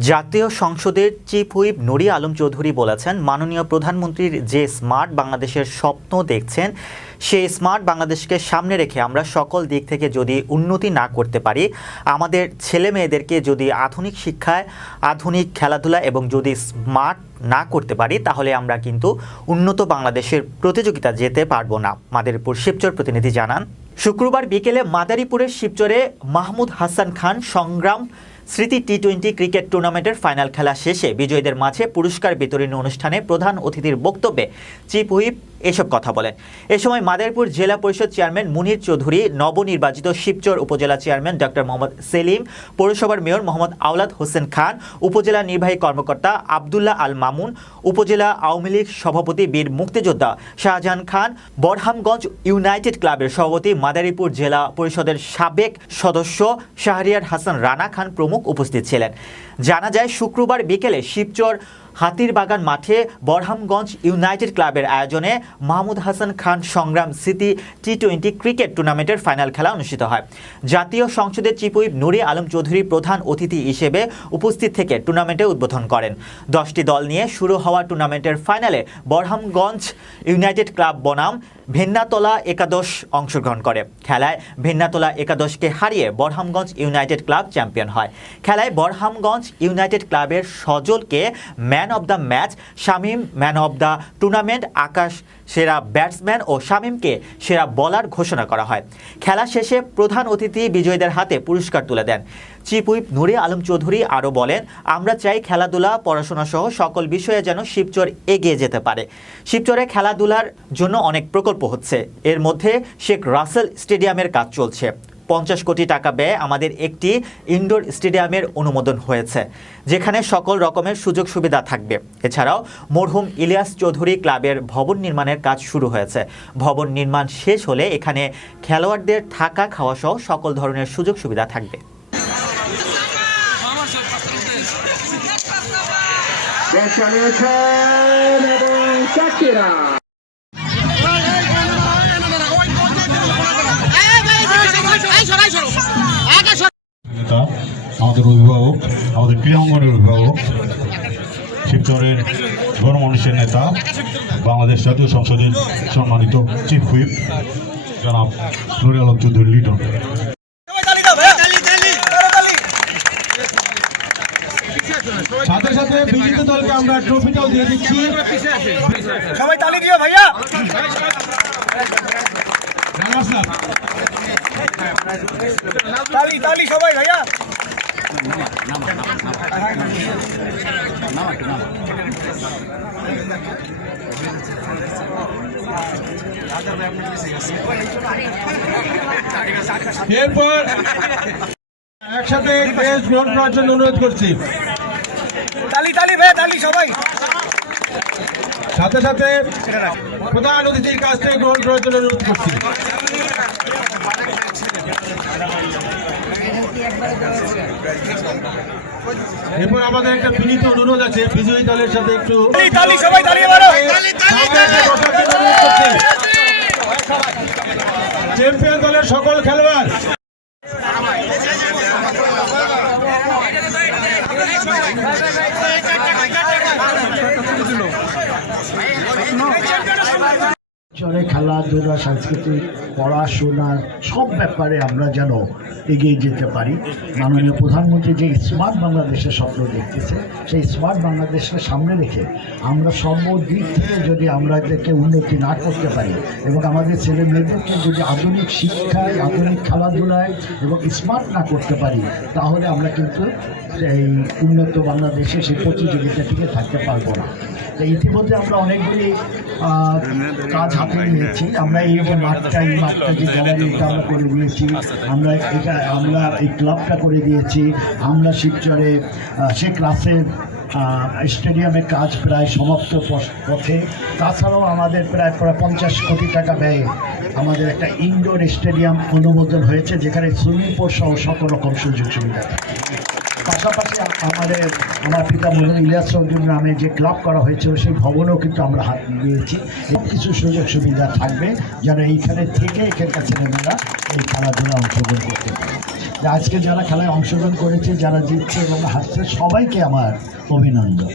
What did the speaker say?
জাতীয় সংসদের chief whip Nuri Alam Chowdhury বলেছেন, মাননীয় প্রধানমন্ত্রীর যে স্মার্ট বাংলাদেশের স্বপ্ন দেখছেন, সেই স্মার্ট বাংলাদেশকে সামনে রেখে আমরা সকল দিক থেকে যদি উন্নতি না করতে পারি, আমাদের ছেলে মেয়েদেরকে যদি আধুনিক শিক্ষায়, আধুনিক খেলাধুলা এবং যদি স্মার্ট না করতে পারি, তাহলে আমরা কিন্তু উন্নত বাংলাদেশের প্রতিযোগিতা যেতে পারব না। মাদারীপুর শিবচর প্রতিনিধি জানান, শুক্রবার বিকেলে মাদারীপুরের শিবচরে মাহমুদ হাসান খান সংগ্রাম স্মৃতি টি টোয়েন্টি ক্রিকেট টুর্নামেন্টের ফাইনাল খেলা শেষে বিজয়ীদের মাঝে পুরস্কার বিতরণী অনুষ্ঠানে প্রধান অতিথির বক্তব্যে চিফ হুইপ এসব কথা বলেন। এ সময় মাদারীপুর জেলা পরিষদ চেয়ারম্যান মুনির চৌধুরী, নবনির্বাচিত শিবচর উপজেলা চেয়ারম্যান ডক্টর মোহাম্মদ সেলিম, পৌরসভার মেয়র মোহাম্মদ আওলাদ হোসেন খান, উপজেলা নির্বাহী কর্মকর্তা আবদুল্লাহ আল মামুন, উপজেলা আওয়ামী লীগ সভাপতি বীর মুক্তিযোদ্ধা শাহজাহান খান, বরহামগঞ্জ ইউনাইটেড ক্লাবের সভাপতি মাদারীপুর জেলা পরিষদের সাবেক সদস্য শাহরিয়ার হাসান রানা খান প্রমুখ উপস্থিত ছিলেন। জানা যায়, শুক্রবার বিকেলে শিবচর হাতিরবাগান মাঠে বরহামগঞ্জ ইউনাইটেড ক্লাবের আয়োজনে মাহমুদ হাসান খান সংগ্রাম স্মৃতি টি টোয়েন্টি ক্রিকেট টুর্নামেন্টের ফাইনাল খেলা অনুষ্ঠিত হয়। জাতীয় সংসদের চিফ হুইপ নুরি আলম চৌধুরী প্রধান অতিথি হিসেবে উপস্থিত থেকে টুর্নামেন্টে উদ্বোধন করেন। দশটি দল নিয়ে শুরু হওয়া টুর্নামেন্টের ফাইনালে বরহামগঞ্জ ইউনাইটেড ক্লাব বনাম ভিন্নাতলা একাদশ অংশগ্রহণ করে। খেলায় ভিন্নাতলা একাদশকে হারিয়ে বরহামগঞ্জ ইউনাইটেড ক্লাব চ্যাম্পিয়ন হয়। খেলায় বরহামগঞ্জ ইউনাইটেড ক্লাবের সজলকে man of the match, Shamim man of the tournament, Akash সেরা ব্যাটসম্যান ও শামীমকে সেরা বলার ঘোষণা করা হয়। খেলা শেষে প্রধান অতিথি বিজয়ীদের হাতে পুরস্কার তুলে দেন। চিফ হুইপ নুরে আলম চৌধুরী আরও বলেন, আমরা চাই খেলাধুলা, পড়াশোনা সহ সকল বিষয়ে যেন শিবচর এগিয়ে যেতে পারে। শিবচরে খেলাধুলার জন্য অনেক প্রকল্প হচ্ছে। এর মধ্যে শেখ রাসেল স্টেডিয়ামের কাজ চলছে। পঞ্চাশ কোটি টাকা ব্যয়ে আমাদের একটি ইনডোর স্টেডিয়ামের অনুমোদন হয়েছে, যেখানে সকল রকমের সুযোগ সুবিধা থাকবে। এছাড়াও মরহুম ইলিয়াস চৌধুরী ক্লাবের ভবন নির্মাণের কাজ শুরু হয়েছে। ভবন নির্মাণ শেষ হলে এখানে খেলোয়াড়দের থাকা খাওয়া সহ সকল ধরনের সুযোগ সুবিধা থাকবে। চালিয়েছেন এবং চাকিরা আমাদের অভিভাবক, আমাদের ক্রীড়াঙ্গনের অভিভাবক শিবচরের গণমানুষের নেতা, বাংলাদেশ জাতীয় সংসদের সম্মানিত চিফ হুইপ জনাব নুরে আলম চৌধুরী লিটন সাথে দলকে আমরা ট্রফিটাও দিয়ে দিচ্ছি। সবাই তালি দিও ভাইয়া। তালি তালি সবাই ভাইয়া। এরপর একসাথে টেস্ট গ্রহণ করার জন্য অনুরোধ করছি। তালি তালি ভাইয়া তালি সবাই। সাথে সাথে প্রধান অতিথির কাছ থেকে গ্রহণ করার জন্য অনুরোধ করছি। এরপর আমাদের একটা বিনীত অনুরোধ আছে বিজয়ী দলের সাথে একটু সবাই চ্যাম্পিয়ন দলের সকল খেলোয়াড়। চলে খেলাধুলা সাংস্কৃতিক পড়াশোনা সব ব্যাপারে আমরা যেন এগিয়ে যেতে পারি। মাননীয় প্রধানমন্ত্রী যে স্মার্ট বাংলাদেশের স্বপ্ন দেখতেছে, সেই স্মার্ট বাংলাদেশকে সামনে রেখে আমরা সর্বদিক থেকে যদি আমরা এদেরকে উন্নতি না করতে পারি এবং আমাদের ছেলে মেয়েদেরকে যদি আধুনিক শিক্ষায়, আধুনিক খেলাধুলায় এবং স্মার্ট না করতে পারি, তাহলে আমরা কিন্তু এই উন্নত বাংলাদেশে সেই প্রতিযোগিতা থেকে থাকতে পারব না। ইতিমধ্যে আমরা অনেকগুলি কাজ হাতে নিয়েছি। আমরা এই যে মাঠটা এই মাঠটা যে গ্যালারি এটা আমরা করে দিয়েছি। আমরা এটা আমরা এই ক্লাবটা করে দিয়েছি। আমরা শিবচরে শেখ রাসেল আহ, স্টেডিয়ামের কাজ প্রায় সমাপ্ত পথ- তাছাড়াও আমাদের প্রায় প্রায় পঞ্চাশ কোটি টাকা ব্যয়ে আমাদের একটা ইনডোর স্টেডিয়াম অনুমোদন হয়েছে যেখানে সুইমিং পুল সহ সকল রকম সুযোগ সুবিধা পাশাপাশি আমাদের আমার পিতা মোহাম্মদ ইলিয়াস চৌধুরীর নামে যে ক্লাব করা হয়েছিল, সেই ভবনেও কিন্তু আমরা হাত দিয়েছি। কিছু সুযোগ সুবিধা থাকবে যেন এইখানে থেকে এখানকার ছেলেমেয়েরা এই খেলাধুলা অংশগ্রহণ করতে পারে। আজকে যারা খেলায় অংশগ্রহণ করেছে, যারা জিতছে এবং হাসছে সবাইকে আমার অভিনন্দন।